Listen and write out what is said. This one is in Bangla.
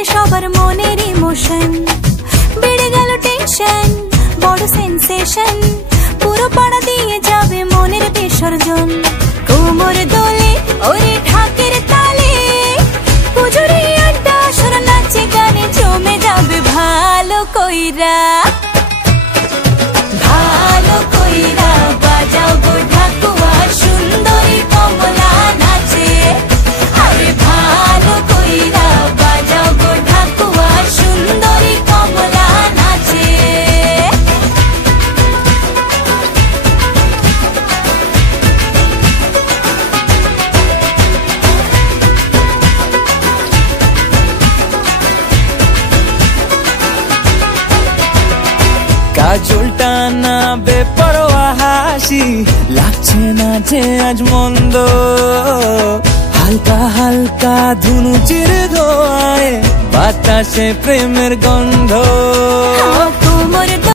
এসে সবার মনের ইমোশন বেড়ে গেল টেনশন বড় সেন্সেশন পুরো পাড়া দিয়ে যাবে মনের বিসর্জন কোমর দোলে ওরে ঢাকের তালে পুজোরে আড্ডা সুর নাচে গানে জমে যাবে ভালো কইরা বাজাও গো ঢাকুয়া সুন্দরী কমলা নাচে আরে ভালো কইরা বাজাও গো ঢাকুয়া সুন্দরী কমলা নাচে কাজলটা না বেপরোয়া হাসি লাগছে না যে আজ মন্দ হালকা হালকা ধুনুচির ধোয়ায় বাতাসে প্রেমের গন্ধ।